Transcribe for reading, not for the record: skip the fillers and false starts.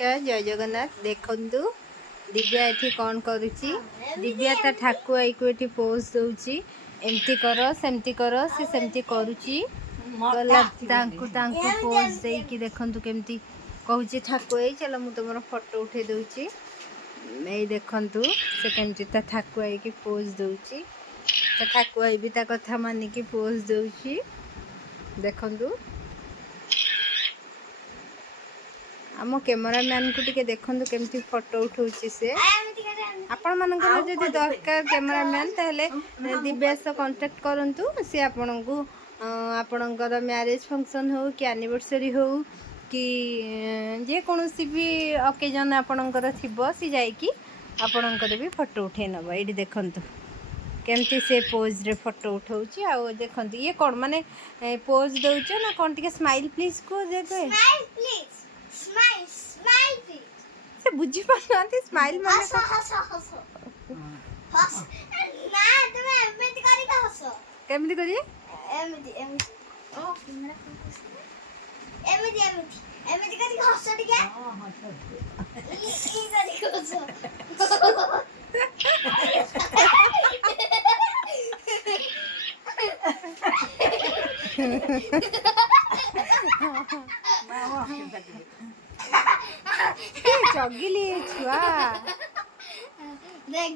जय जगन्नाथ देखंतु दिव्या एठी कौन करुची दिव्या ता ठाकुआई को एठी पोज दउची एमती कर सेमती कर से सेमती करुची गला तांकु तांकु पोज देई कि देखंतु केमती कहूची ठाकुआई चलो मु तमरो फोटो उठे दउची ए देखंतु से केमती ता ठाकुआई की पोज दउची ता ठाकुआई भी ता कथा मानी की पोज दउची देखंतु आम कैमरामैन को टिके देखंतु केमती फोटो उठाउची से आपण मानकर जदि दरकार कैमरामैन ताहले दिव्या से कांटेक्ट करंतु से आपन को आपनकर मैरिज फंक्शन हो कि एनिवर्सरी हो कि जे कोनोसी भी ओकेजन आपनकर थिबो सी जाई कि आपनकर भी फोटो उठे नबो एडी देखंतु केमती से पोज रे फोटो उठाउची आ देखंतु ये कोन माने पोज दउछ ना कोन टिके स्माइल प्लीज को जे smile please smile smile please से बुझी पानांती स्माइल माने हसो हसो हसो हस ना तुम एमिति करी का हसो केमती करी एमिति एमिति ओ कैमरा फोकस एमिति एमिति एमिति करी का हसो टिके हां हसो ई करी का हसो चगिली छुआ देख